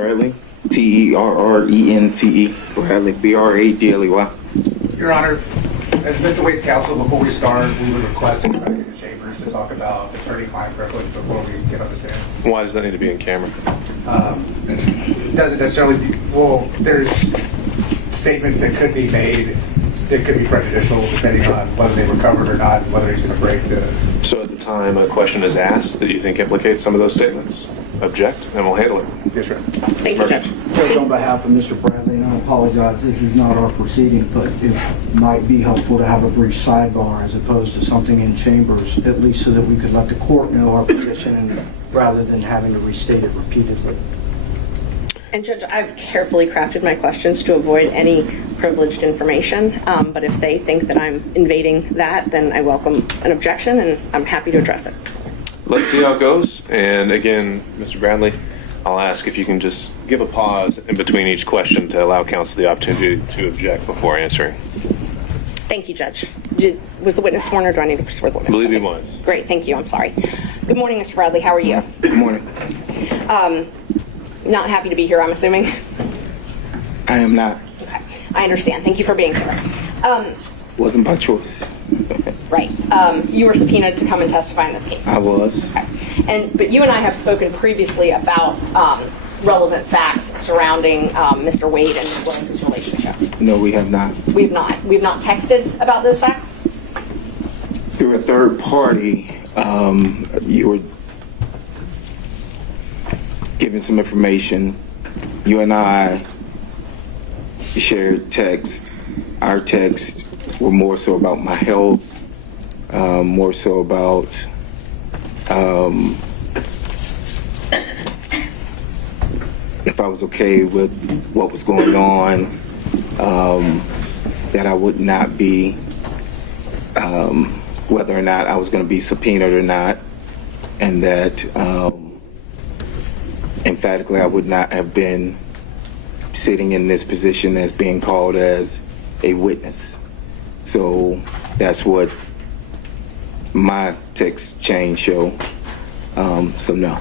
Bradley, Terrence Bradley, Bradley. Your Honor, as Mr. Wade's counsel, before we start, we would request to come back to the chambers to talk about attorney-client privilege before we get on the stand. Why does that need to be in camera? It doesn't necessarily, well, there's statements that could be made that could be prejudicial depending on whether they were covered or not, whether he's going to break the... So at the time a question is asked that you think implicates some of those statements, object, and we'll handle it. Yes, sir. Thank you, Judge. Judge, on behalf of Mr. Bradley, and I apologize, this is not our proceeding, but it might be helpful to have a brief sidebar as opposed to something in chambers, at least so that we could let the court know our position and rather than having to restate it repeatedly. And Judge, I've carefully crafted my questions to avoid any privileged information, but if they think that I'm invading that, then I welcome an objection and I'm happy to address it. Let's see how it goes. And again, Mr. Bradley, I'll ask if you can just give a pause in between each question to allow counsel the opportunity to object before answering. Thank you, Judge. Was the witness sworn or do I need to swear the witness? I believe he was. Great, thank you. I'm sorry. Good morning, Mr. Bradley. How are you? Good morning. Not happy to be here, I'm assuming? I am not. Okay, I understand. Thank you for being here. Wasn't by choice. Right. You were subpoenaed to come and testify in this case. I was. Okay. But you and I have spoken previously about relevant facts surrounding Mr. Wade and Ms. Willis' relationship. No, we have not. We have not. We have not texted about those facts? Through a third party, you were given some information. You and I shared text. Our texts were more so about my health, more so about if I was okay with what was going on, that I would not be, whether or not I was going to be subpoenaed or not, and that emphatically I would not have been sitting in this position as being called as a witness. So that's what my text chain show. So no.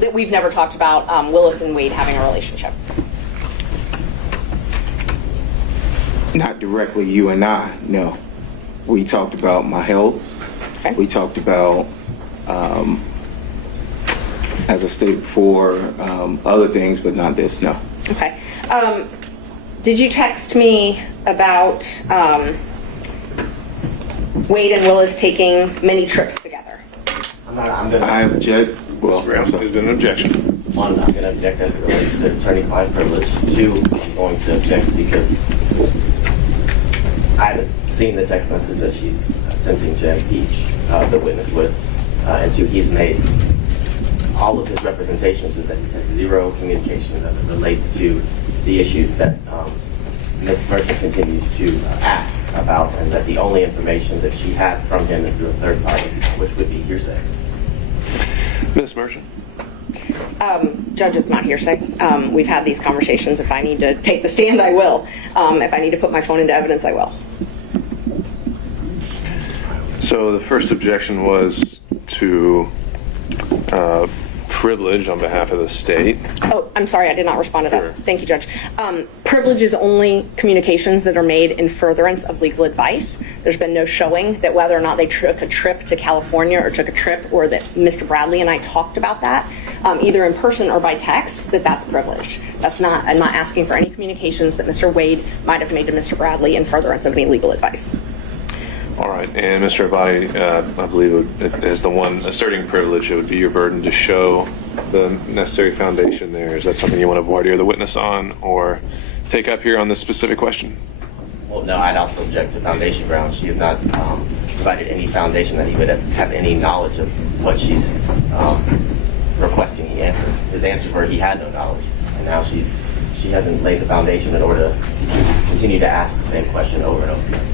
That we've never talked about Willis and Wade having a relationship? Not directly you and I, no. We talked about my health. Okay. We talked about, as I stated before, other things, but not this, no. Okay. Did you text me about Wade and Willis taking many trips together? I object. Well, Mr. Brown, there's been an objection. One, I'm going to object as it relates to attorney-client privilege. Two, I'm going to object because I haven't seen the text message that she's attempting to impeach the witness with. And two, he's made all of his representations is that he's had zero communication as it relates to the issues that Ms. Merchant continues to ask about, and that the only information that she has from him is through a third party, which would be hearsay. Ms. Merchant. Judge, it's not hearsay. We've had these conversations. If I need to take the stand, I will. If I need to put my phone into evidence, I will. So the first objection was to privilege on behalf of the state. Oh, I'm sorry, I did not respond to Sure. that. Thank you, Judge. Privilege is only communications that are made in furtherance of legal advice. There's been no showing that whether or not they took a trip to California or took a trip, or that Mr. Bradley and I talked about that, either in person or by text, that's privileged. I'm not asking for any communications that Mr. Wade might have made to Mr. Bradley in furtherance of any legal advice. All right, and Mr. Abadi, I believe as the one asserting privilege, it would be your burden to show the necessary foundation there. Is that something you want to voir dire the witness on or take up here on this specific question? Well, no, I'd also object to foundation grounds. She has not provided any foundation that he would have any knowledge of what she's requesting he answer. His answers were he had no knowledge, and now she hasn't laid the foundation in order to continue to ask the same question over and over again.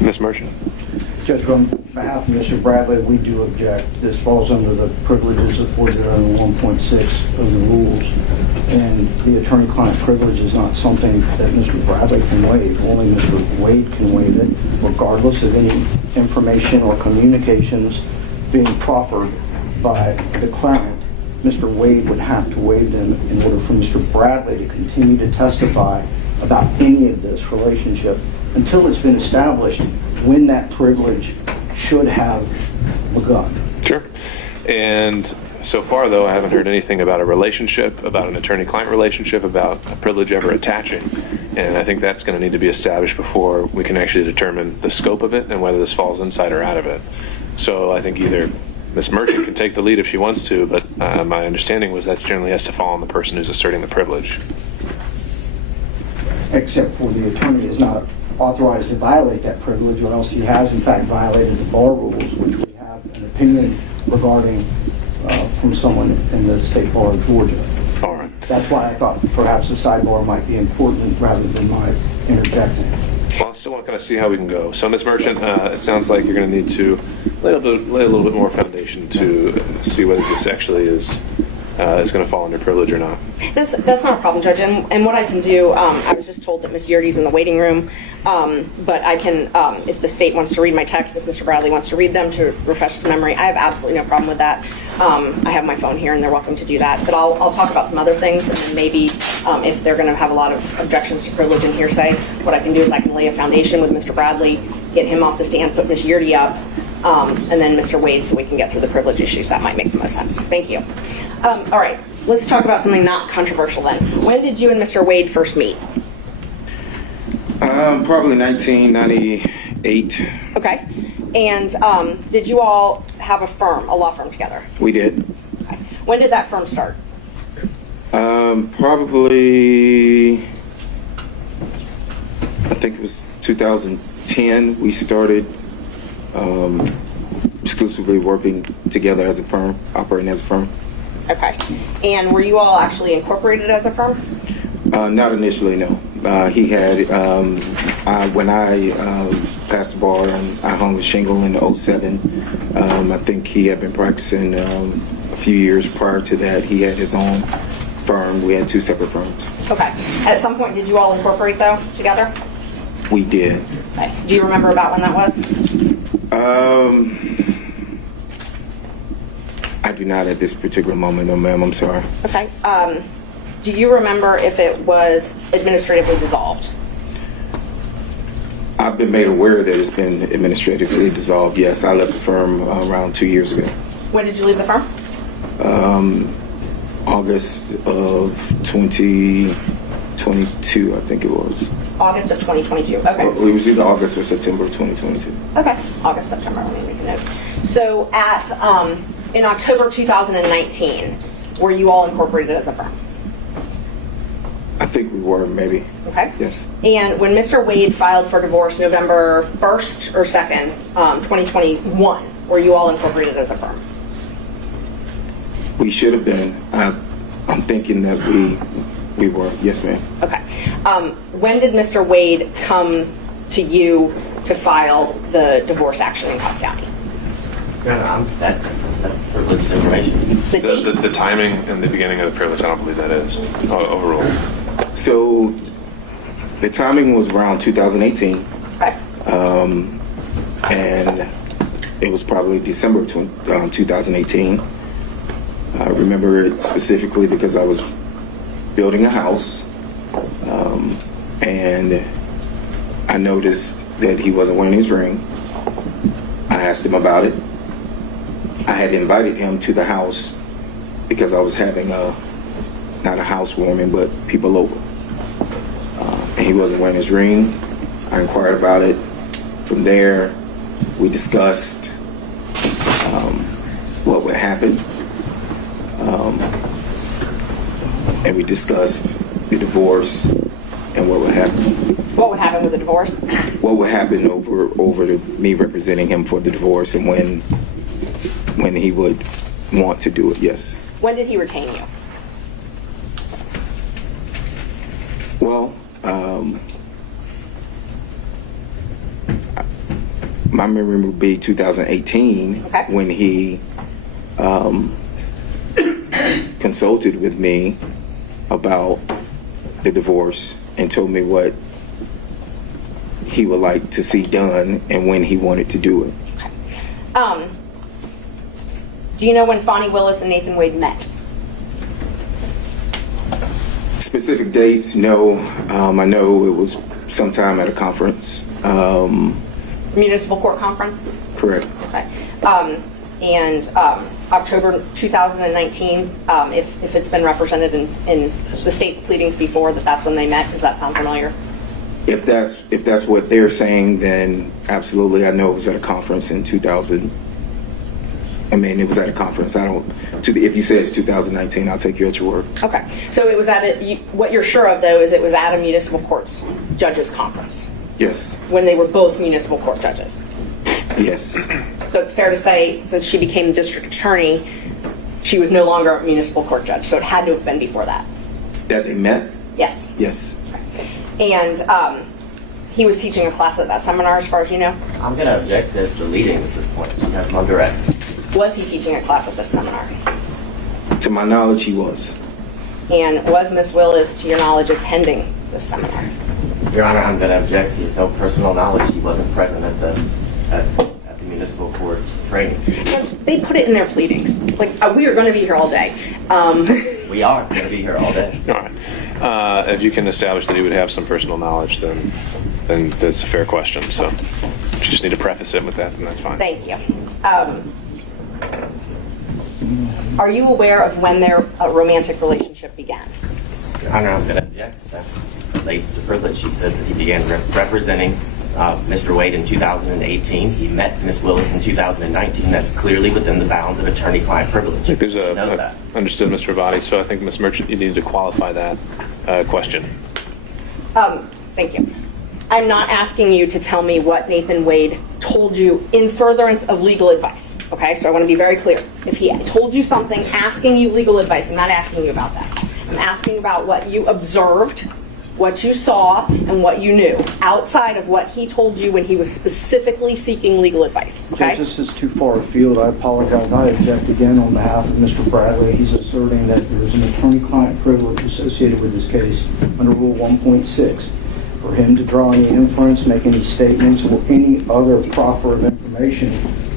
Ms. Merchant. Judge, on behalf of Mr. Bradley, we do object. This falls under the privileges afforded under 1.6 of the rules. And the attorney-client privilege is not something that Mr. Bradley can waive. Only Mr. Wade can waive it, regardless of any information or communications being proffered by the client Mr. Wade would have to waive them in order for Mr. Bradley to continue to testify about any of this relationship until it's been established when that privilege should have begun. Sure. And so far, though, I haven't heard anything about a relationship, about an attorney-client relationship, about a privilege ever attaching. And I think that's going to need to be established before we can actually determine the scope of it and whether this falls inside or out of it. So I think either Ms. Merchant can take the lead if she wants to, but my understanding was that generally has to fall on the person who's asserting the privilege. Except for the attorney is not authorized to violate that privilege, or else he has in fact violated the bar rules, which we have an opinion regarding from someone in the State Bar of Georgia. All right. That's why I thought perhaps the sidebar might be important rather than my interjecting. Well, I still want to kind of see how we can go. So, Ms. Merchant, it sounds like you're going to need to lay a little bit more foundation to see whether this actually is going to fall under privilege or not. That's not a problem, Judge. And what I can do, I was just told that Ms. Yerdy's in the waiting room, but I can, if the state wants to read my text, if Mr. Bradley wants to read them to refresh his memory, I have absolutely no problem with that. I have my phone here, and they're welcome to do that. But I'll talk about some other things, and then maybe if they're going to have a lot of objections to privilege and hearsay, what I can do is I can lay a foundation with Mr. Bradley, get him off the stand, put Ms. Yerdy up, and then Mr. Wade, so we can get through the privilege issues. That might make the most sense. Thank you. All right, let's talk about something not controversial then. When did you and Mr. Wade first meet? Probably 1998. Okay. And did you all have a law firm together? We did. Okay. When did that firm start? Probably, I think it was 2010. We started exclusively working together as a firm, operating as a firm. Okay. And were you all actually incorporated as a firm? Not initially, no. He had, when I passed the bar and I hung the shingle in 2007, I think he had been practicing a few years prior to that. He had his own firm. We had two separate firms. Okay. At some point, did you all incorporate, though, together? We did. Okay. Do you remember about when that was? I do not at this particular moment, no, ma'am. I'm sorry. Okay. Do you remember if it was administratively dissolved? I've been made aware that it's been administratively dissolved. Yes, I left the firm around 2 years ago. When did you leave the firm? August of 2022, I think it was. August of 2022. Okay. Well, it was either August or September of 2022. Okay. August, September. Let me make a note. So in October 2019, were you all incorporated as a firm? I think we were, maybe. Okay. Yes. And when Mr. Wade filed for divorce November 1st or 2nd, 2021, were you all incorporated as a firm? We should have been. I'm thinking that we were. Yes, ma'am. Okay. When did Mr. Wade come to you to file the divorce action in Cobb County? No, that's privileged information. The date? The timing and the beginning of the privilege, I don't believe that is overruled. So the timing was around 2018. Okay. And it was probably December of 2018. I remember it specifically because I was building a house, and I noticed that he wasn't wearing his ring. I asked him about it. I had invited him to the house because I was having not a housewarming, but people over. And he wasn't wearing his ring. I inquired about it. From there, we discussed what would happen. And we discussed the divorce and what would happen. What would happen with the divorce? What would happen over me representing him for the divorce and when he would want to do it, yes. When did he retain you? Well, my memory would be 2018 Okay. when he consulted with me about the divorce and told me what he would like to see done and when he wanted to do it. Do you know when Fani Willis and Nathan Wade met? Specific dates, no. I know it was sometime at a conference. Municipal court conference? Correct. Okay. And October 2019, if it's been represented in the state's pleadings before, that's when they met. Does that sound familiar? If that's what they're saying, then absolutely. I know it was at a conference in 2000. I mean, it was at a conference. If you say it's 2019, I'll take you at your word. Okay. So it was what you're sure of, though, is it was at a municipal courts judges conference Yes. when they were both municipal court judges. Yes. So it's fair to say, since she became district attorney, she was no longer a municipal court judge. So it had to have been before that. That they met? Yes. Yes. And he was teaching a class at that seminar, as far as you know. I'm going to object to this deleting at this point. She has on direct. Was he teaching a class at this seminar? To my knowledge, he was. And was Ms. Willis, to your knowledge, attending this seminar? Your Honor, I'm going to object. He has no personal knowledge. He wasn't present at the municipal court training. They put it in their pleadings. Like, we are going to be here all day. We are going to be here all day. All right. If you can establish that he would have some personal knowledge, then that's a fair question. So if you just need to preface it with that, then that's fine. Thank you. Are you aware of when their romantic relationship began? Your Honor, I'm going to object. That relates to privilege. She says that he began representing Mr. Wade in 2018. He met Ms. Willis in 2019. That's clearly within the bounds of attorney-client privilege. I think there's She knows that. understood, Mr. Abadi. So I think, Ms. Merchant, you need to qualify that question. Thank you. I'm not asking you to tell me what Nathan Wade told you in furtherance of legal advice, okay? So I want to be very clear. If he told you something asking you legal advice, I'm not asking you about that. I'm asking about what you observed, what you saw, and what you knew, outside of what he told you when he was specifically seeking legal advice, okay? This is too far afield. I apologize. I object again on behalf of Mr. Bradley. He's asserting that there is an attorney-client privilege associated with this case under Rule 1.6. For him to draw any inference, make any statements, or any other proffer of information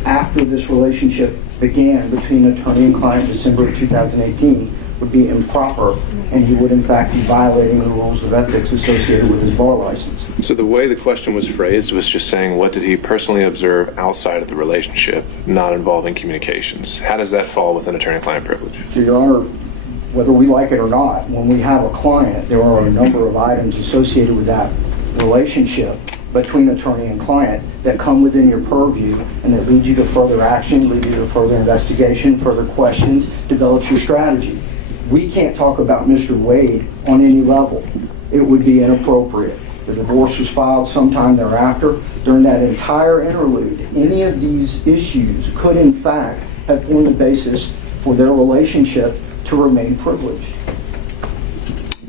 after this relationship began between attorney and client in December of 2018 would be improper, and he would in fact be violating the rules of ethics associated with his bar license. So the way the question was phrased was just saying, what did he personally observe outside of the relationship, not involving communications? How does that fall within attorney-client privilege? So, Your Honor, whether we like it or not, when we have a client, there are a number of items associated with that relationship between attorney and client that come within your purview and that lead you to further action, lead you to further investigation, further questions, develops your strategy. We can't talk about Mr. Wade on any level. It would be inappropriate. The divorce was filed sometime thereafter. During that entire interlude, any of these issues could in fact have formed the basis for their relationship to remain privileged.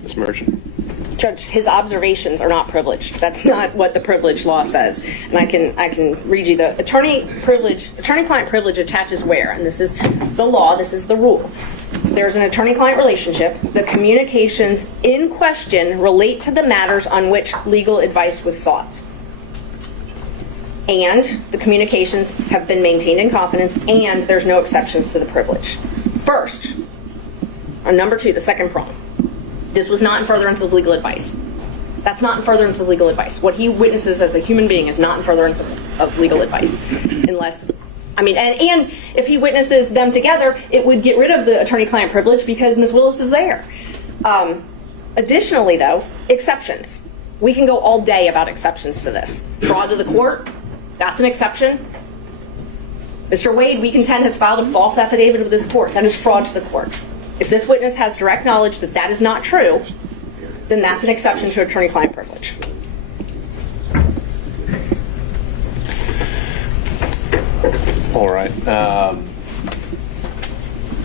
Ms. Merchant? Judge, his observations are not privileged. That's not what the privilege law says. And I can read you the attorney-client privilege attaches where, and this is the law, this is the rule. There's an attorney-client relationship. The communications in question relate to the matters on which legal advice was sought. And the communications have been maintained in confidence, and there's no exceptions to the privilege. First, on number 2, the second prong. This was not in furtherance of legal advice. That's not in furtherance of legal advice. What he witnesses as a human being is not in furtherance of legal advice. Unless, and if he witnesses them together, it would get rid of the attorney-client privilege because Ms. Willis is there. Additionally, though, exceptions. We can go all day about exceptions to this. Fraud to the court, that's an exception. Mr. Wade, we contend, has filed a false affidavit with this court. That is fraud to the court. If this witness has direct knowledge that that is not true, then that's an exception to attorney-client privilege. All right.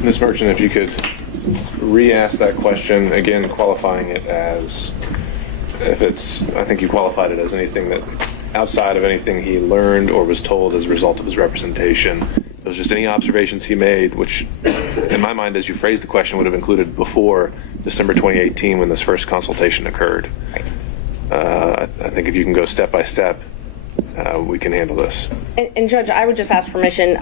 Ms. Merchant, if you could re-ask that question, again, qualifying it as, I think you qualified it as anything that, outside of anything he learned or was told as a result of his representation. It was just any observations he made, which, in my mind, as you phrased the question, would have included before December 2018 when this first consultation occurred. I think if you can go step by step we can handle this. And Judge, I would just ask permission.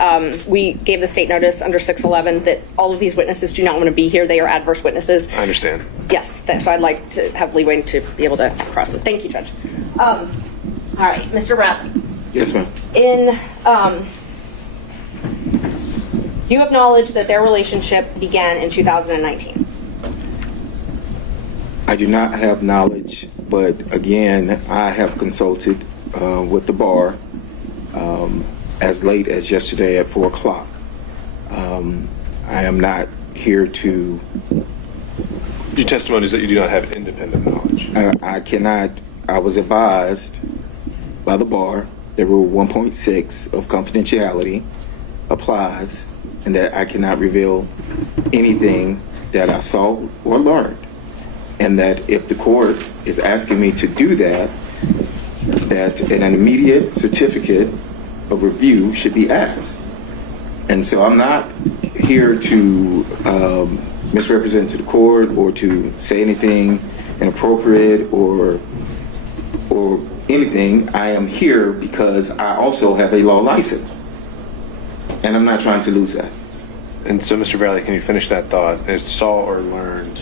We gave the state notice under 611 that all of these witnesses do not want to be here. They are adverse witnesses. I understand. Yes, so I'd like to have leeway to be able to cross it. Thank you, Judge. All right, Mr. Bradley. Yes, ma'am. You have knowledge that their relationship began in 2019. I do not have knowledge, but again, I have consulted with the bar as late as yesterday at 4 o'clock. I am not here to. Your testimony is that you do not have independent knowledge. I cannot. I was advised by the bar that Rule 1.6 of confidentiality applies, and that I cannot reveal anything that I saw or learned. And that if the court is asking me to do that, that an immediate certificate of review should be asked. And so I'm not here to misrepresent to the court or to say anything inappropriate or anything. I am here because I also have a law license, and I'm not trying to lose that. And so, Mr. Bradley, can you finish that thought? Is saw or learned,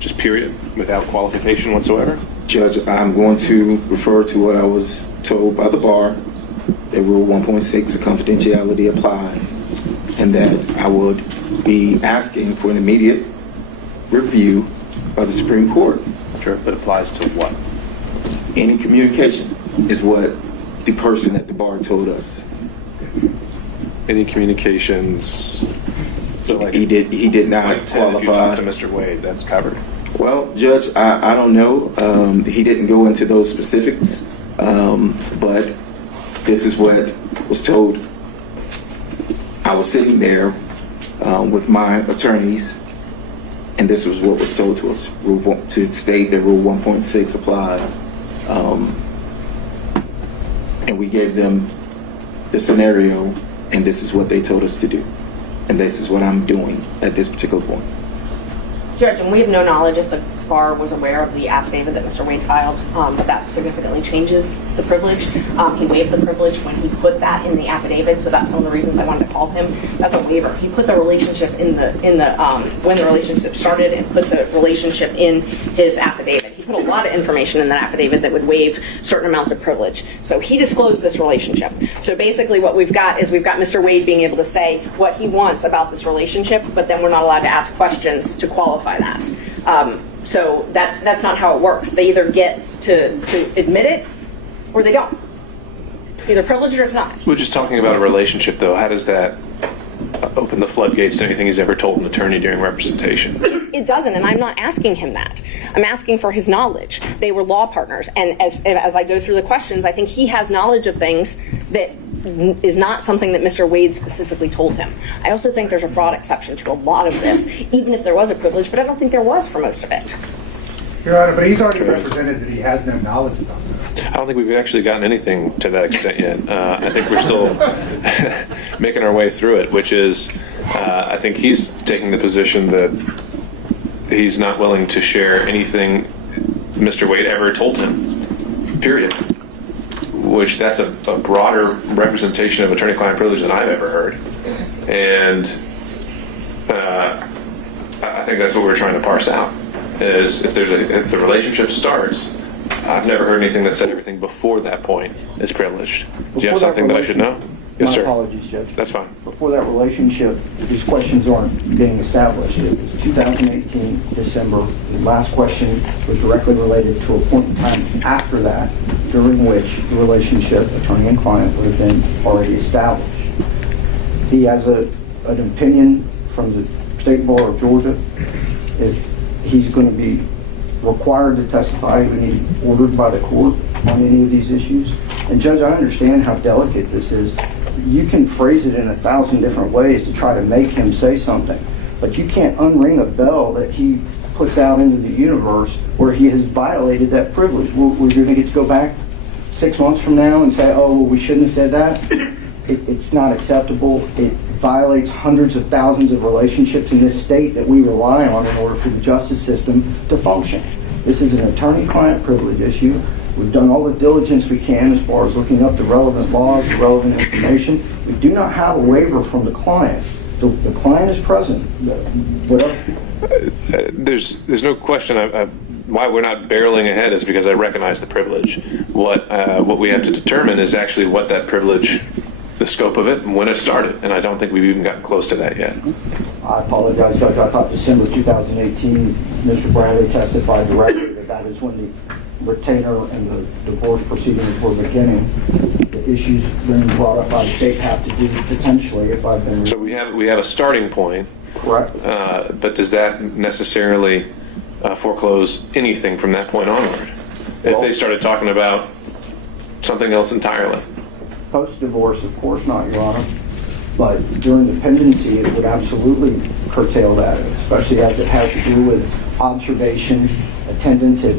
just period, without qualification whatsoever? Judge, I'm going to refer to what I was told by the bar, that Rule 1.6 of confidentiality applies, and that I would be asking for an immediate review by the Supreme Court. Sure, but applies to what? Any communications is what the person at the bar told us. Any communications? So like, He did not like Ted, if you qualify. talk to Mr. Wade, that's covered. Well, Judge, I don't know. He didn't go into those specifics, but this is what was told. I was sitting there with my attorneys, and this was what was told to us, to state that Rule 1.6 applies. And we gave them the scenario, and this is what they told us to do. And this is what I'm doing at this particular point. Judge, and we have no knowledge if the bar was aware of the affidavit that Mr. Wade filed, but that significantly changes the privilege. He waived the privilege when he put that in the affidavit, so that's one of the reasons I wanted to call him. That's a waiver. He put the relationship in the when the relationship started, and put the relationship in his affidavit. He put a lot of information in that affidavit that would waive certain amounts of privilege. So he disclosed this relationship. So basically what we've got is we've got Mr. Wade being able to say what he wants about this relationship, but then we're not allowed to ask questions to qualify that. So that's not how it works. They either get to admit it or they don't. Either privileged or it's not. We're just talking about a relationship, though. How does that open the floodgates to anything he's ever told an attorney during representation? It doesn't, and I'm not asking him that. I'm asking for his knowledge. They were law partners, and as I go through the questions, I think he has knowledge of things that is not something that Mr. Wade specifically told him. I also think there's a fraud exception to a lot of this, even if there was a privilege, but I don't think there was for most of it. Your Honor, but he's already represented that he has no knowledge about that. I don't think we've actually gotten anything to that extent yet. I think we're still making our way through it, which is, I think he's taking the position that he's not willing to share anything Mr. Wade ever told him, period. Which that's a broader representation of attorney-client privilege than I've ever heard. And I think that's what we're trying to parse out, is if the relationship starts, I've never heard anything that said everything before that point is privileged. Do you have something that I should know? Yes, sir. My apologies, Judge. That's fine. Before that relationship, these questions aren't being established. It was 2018, December. The last question was directly related to a point in time after that, during which the relationship, attorney and client, would have been already established. He has an opinion from the State Bar of Georgia. If he's going to be required to testify, he would be ordered by the court on any of these issues. And Judge, I understand how delicate this is. You can phrase it in 1,000 different ways to try to make him say something, but you can't unring a bell that he puts out into the universe where he has violated that privilege. We're going to get to go back 6 months from now and say, oh, well, we shouldn't have said that. It's not acceptable. It violates hundreds of thousands of relationships in this state that we rely on in order for the justice system to function. This is an attorney-client privilege issue. We've done all the diligence we can as far as looking up the relevant laws, the relevant information. We do not have a waiver from the client. The client is present. There's no question. Why we're not barreling ahead is because I recognize the privilege. What we have to determine is actually what that privilege, the scope of it, and when it started. And I don't think we've even gotten close to that yet. I apologize, Judge. I thought December 2018, Mr. Bradley testified directly that is when the retainer and the divorce proceedings were beginning. The issues being brought up by the state have to do potentially, if I've been... So we have a starting point. Correct. But does that necessarily foreclose anything from that point onward? If they started talking about something else entirely? Post-divorce, of course not, Your Honor. But during the pendency, it would absolutely curtail that, especially as it has to do with observations, attendance at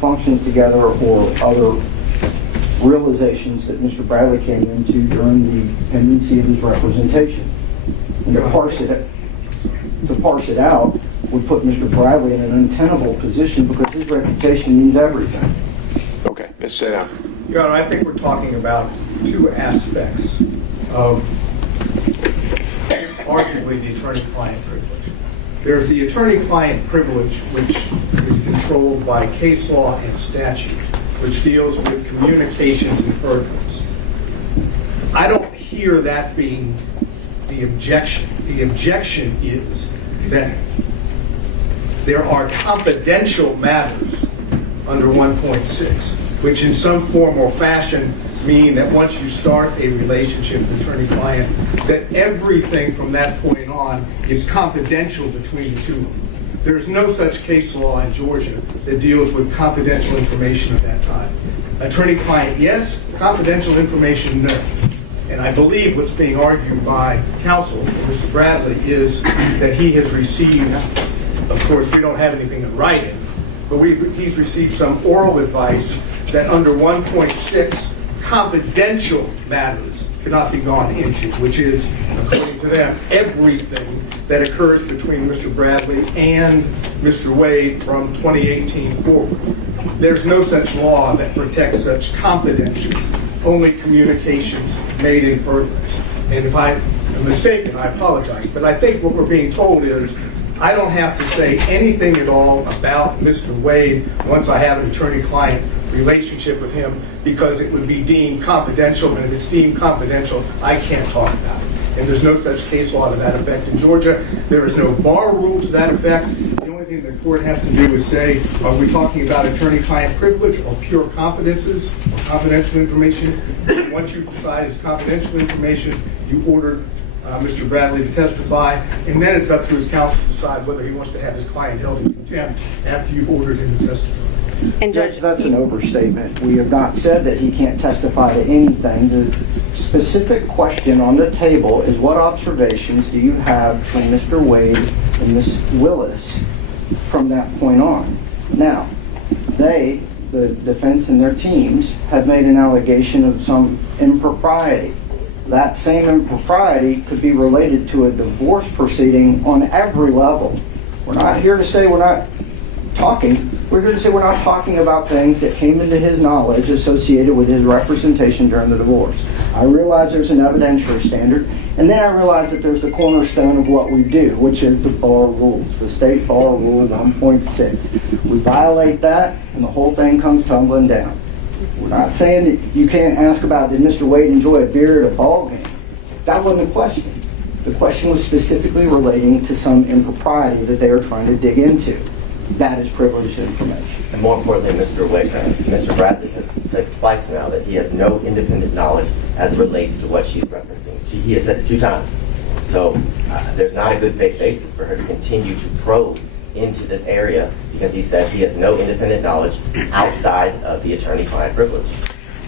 functions together, or other realizations that Mr. Bradley came into during the pendency of his representation. And to parse it out would put Mr. Bradley in an untenable position because his reputation means everything. Okay, Mr. Sit down. Your Honor, I think we're talking about two aspects of arguably the attorney-client privilege. There's the attorney-client privilege, which is controlled by case law and statute, which deals with communications and furtherance. I don't hear that being the objection. The objection is that there are confidential matters under 1.6, which in some form or fashion mean that once you start a relationship with attorney-client, that everything from that point on is confidential between the two of them. There's no such case law in Georgia that deals with confidential information at that time. Attorney-client, yes. Confidential information, no. And I believe what's being argued by counsel, Mr. Bradley, is that he has received, of course, we don't have anything in writing, but he's received some oral advice that under 1.6, confidential matters cannot be gone into, which is, according to them, everything that occurs between Mr. Bradley and Mr. Wade from 2018 forward. There's no such law that protects such confidentials, only communications made in furtherance. And if I'm mistaken, I apologize, but I think what we're being told is I don't have to say anything at all about Mr. Wade once I have an attorney-client relationship with him because it would be deemed confidential, and if it's deemed confidential, I can't talk about it. And there's no such case law to that effect in Georgia. There is no bar rule to that effect. The only thing the court has to do is say, are we talking about attorney-client privilege or pure confidences or confidential information? Once you decide it's confidential information, you order Mr. Bradley to testify, and then it's up to his counsel to decide whether he wants to have his client held in contempt after you've ordered him to testify. And Judge, That's an overstatement. We have not said that he can't testify to anything. The specific question on the table is what observations do you have from Mr. Wade and Ms. Willis from that point on? Now, they, the defense and their teams, have made an allegation of some impropriety. That same impropriety could be related to a divorce proceeding on every level. We're not here to say we're not talking. We're here to say we're not talking about things that came into his knowledge associated with his representation during the divorce. I realize there's an evidentiary standard, and then I realize that there's the cornerstone of what we do, which is the bar rules, the state bar rule 1.6. We violate that, and the whole thing comes tumbling down. We're not saying that you can't ask about did Mr. Wade enjoy a beer at a ball game. That wasn't the question. The question was specifically relating to some impropriety that they were trying to dig into. That is privileged information. And more importantly, Mr. Wade, Mr. Bradley has said twice now that he has no independent knowledge as it relates to what she's referencing. He has said it 2 times. So there's not a good faith basis for her to continue to probe into this area because he said he has no independent knowledge outside of the attorney-client privilege.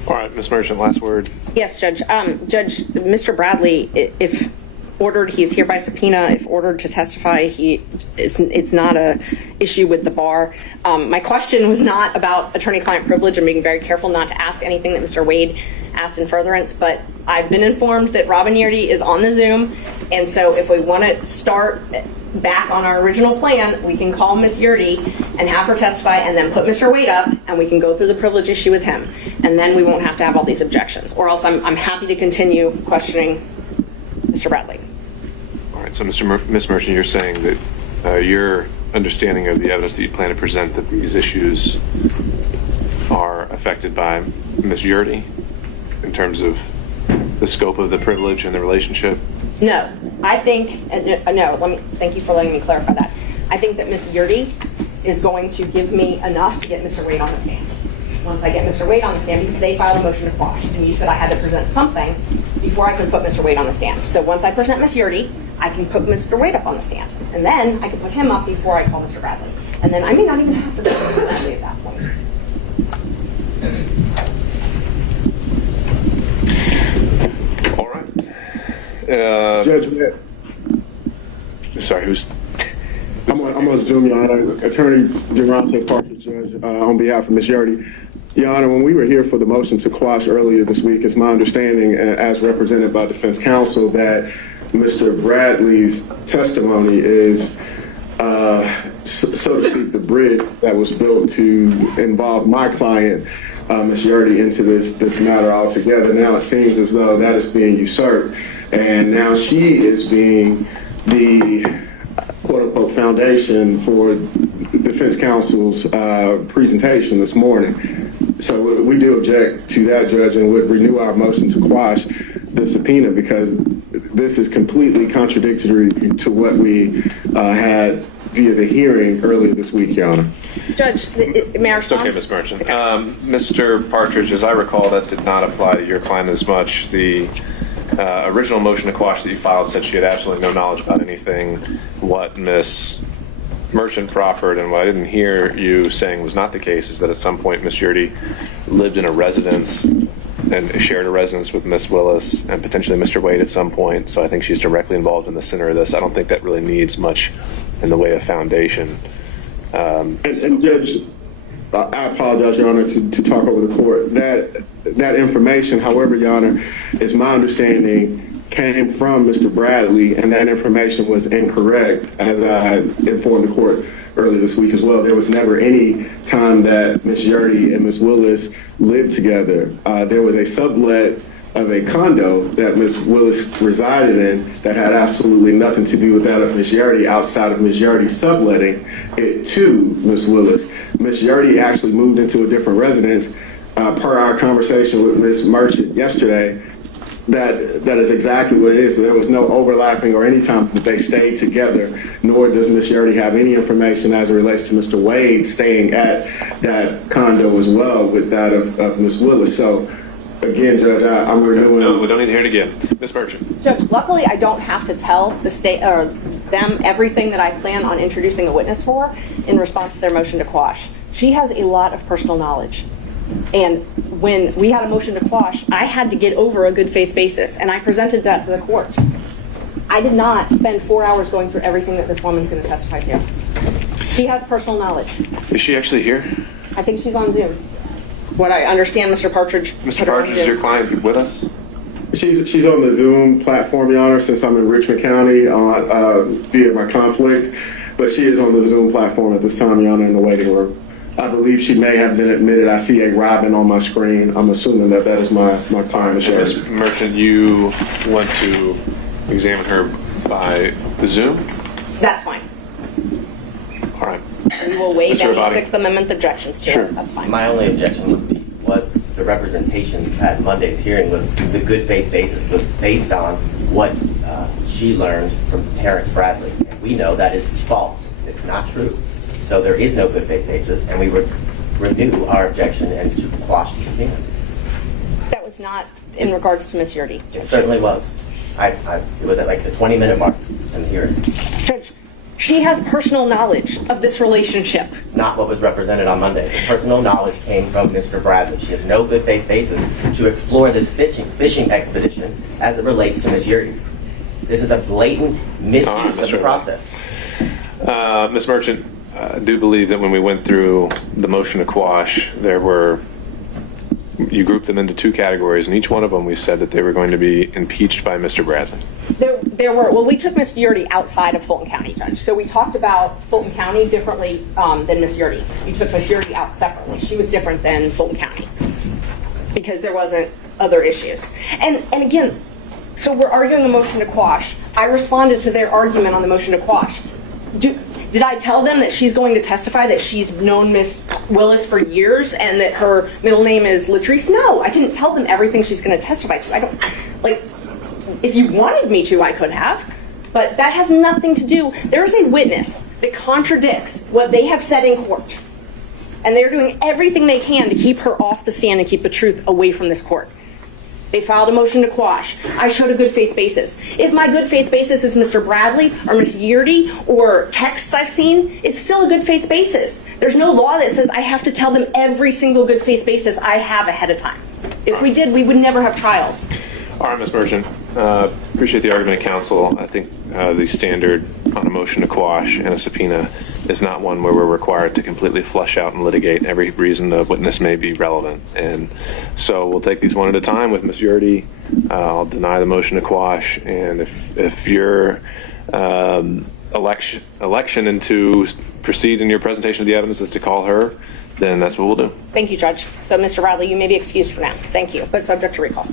All right, Ms. Merchant, last word. yes, Judge. Judge, Mr. Bradley, if ordered, he's here by subpoena. If ordered to testify, it's not a issue with the bar. My question was not about attorney-client privilege. I'm being very careful not to ask anything that Mr. Wade asked in furtherance, but I've been informed that Robin Yeardy is on the Zoom, and so if we want to start back on our original plan, we can call Ms. Yurdy and have her testify and then put Mr. Wade up and we can go through the privilege issue with him. And then we won't have to have all these objections. Or else I'm happy to continue questioning Mr. Bradley. All right, so Ms. Merchant, you're saying that your understanding of the evidence that you plan to present, that these issues are affected by Ms. Yurdy in terms of the scope of the privilege and the relationship? No, I think, thank you for letting me clarify that. I think that Ms. Yurdy is going to give me enough to get Mr. Wade on the stand. Once I get Mr. Wade on the stand, because they filed a motion to quash, and you said I had to present something before I could put Mr. Wade on the stand. So once I present Ms. Yurdy, I can put Mr. Wade up on the stand. And then I can put him up before I call Mr. Bradley. And then I may not even have to go to Mr. Bradley at that point. All right. Judge, Sorry, who's... I'm on Zoom, Your Honor. Attorney Terrance Bradley, Judge, on behalf of Ms. Yurdy. Your Honor, when we were here for the motion to quash earlier this week, it's my understanding, as represented by defense counsel, that Mr. Bradley's testimony is, so to speak, the bridge that was built to involve my client, Ms. Yurdy, into this matter altogether. Now it seems as though that is being usurped, and now she is being the quote-unquote foundation for defense counsel's presentation this morning. So we do object to that, Judge, and would renew our motion to quash the subpoena, because this is completely contradictory to what we had via the hearing earlier this week, Your Honor. Judge, may I It's okay, respond? Ms. Merchant. Mr. Partridge, as I recall, that did not apply to your client as much. The original motion to quash that you filed said she had absolutely no knowledge about anything. What Ms. Merchant proffered, and what I didn't hear you saying was not the case, is that at some point Ms. Yurdy lived in a residence and shared a residence with Ms. Willis and potentially Mr. Wade at some point. So I think she's directly involved in the center of this. I don't think that really needs much in the way of foundation. And Judge, I apologize, Your Honor, to talk over the court. That information, however, Your Honor, is my understanding, came from Mr. Bradley, and that information was incorrect, as I had informed the court earlier this week as well. There was never any time that Ms. Yurdy and Ms. Willis lived together. There was a sublet of a condo that Ms. Willis resided in that had absolutely nothing to do with that of Ms. Yurdy, outside of Ms. Yurdy subletting it to Ms. Willis. Ms. Yurdy actually moved into a different residence. Per our conversation with Ms. Merchant yesterday, that is exactly what it is. So there was no overlapping or any time that they stayed together, nor does Ms. Yurdy have any information as it relates to Mr. Wade staying at that condo as well with that of Ms. Willis. So again, Judge, I'm renewing. No, we don't need to hear it again. Ms. Merchant. Judge, luckily I don't have to tell the state or them everything that I plan on introducing a witness for in response to their motion to quash. She has a lot of personal knowledge. And when we had a motion to quash, I had to get over a good faith basis, and I presented that to the court. I did not spend 4 hours going through everything that this woman's going to testify to. She has personal knowledge. Is she actually here? I think she's on Zoom. What I understand, Mr. Partridge. Mr. Partridge, is your client with us? She's on the Zoom platform, Your Honor, since I'm in Richmond County via my conflict. But she is on the Zoom platform at this time, Your Honor, in the waiting room. I believe she may have been admitted. I see a Robin on my screen. I'm assuming that is my client, Ms. Ms. Yurdy. Merchant, you want to examine her by Zoom? That's fine. All right. We will waive Mr. any Abadi. Sixth Amendment objections to Sure. it. That's fine. My only objection was the representation at Monday's hearing was the good faith basis was based on what she learned from Terrance Bradley. And we know that is false. It's not true. So there is no good faith basis, and we would renew our objection and to quash the subpoena. That was not in regards to Ms. Yurdy. It certainly was. It was at like the 20-minute mark in the hearing. Judge, she has personal knowledge of this relationship. It's not what was represented on Monday. The personal knowledge came from Mr. Bradley. She has no good faith basis to explore this fishing expedition as it relates to Ms. Yurdy. This is a blatant misuse of the process. Ms. Merchant, I do believe that when we went through the motion to quash, there were you grouped them into two categories, and each one of them we said that they were going to be impeached by Mr. Bradley. We took Ms. Yurdy outside of Fulton County, Judge. So we talked about Fulton County differently than Ms. Yurdy. We took Ms. Yurdy out separately. She was different than Fulton County because there wasn't other issues. And again, so we're arguing a motion to quash. I responded to their argument on the motion to quash. Did I tell them that she's going to testify that she's known Miss Willis for years and that her middle name is Latrice? No, I didn't tell them everything she's going to testify to. I don't, like, if you wanted me to, I could have, but that has nothing to do. There is a witness that contradicts what they have said in court, and they're doing everything they can to keep her off the stand and keep the truth away from this court. They filed a motion to quash. I showed a good faith basis. If my good faith basis is Mr. Bradley or Miss Yurdy or texts I've seen, it's still a good faith basis. There's no law that says I have to tell them every single good faith basis I have ahead of time. If we did, we would never have trials. All right, Ms. Merchant, appreciate the argument, counsel. I think the standard on a motion to quash and a subpoena is not one where we're required to completely flesh out and litigate every reason a witness may be relevant. And so we'll take these one at a time. With Ms. Yurdy, I'll deny the motion to quash. And if your election and to proceed in your presentation of the evidence is to call her, then that's what we'll do. Thank you, Judge. So, Mr. Bradley, you may be excused for now. Thank you, but subject to recall.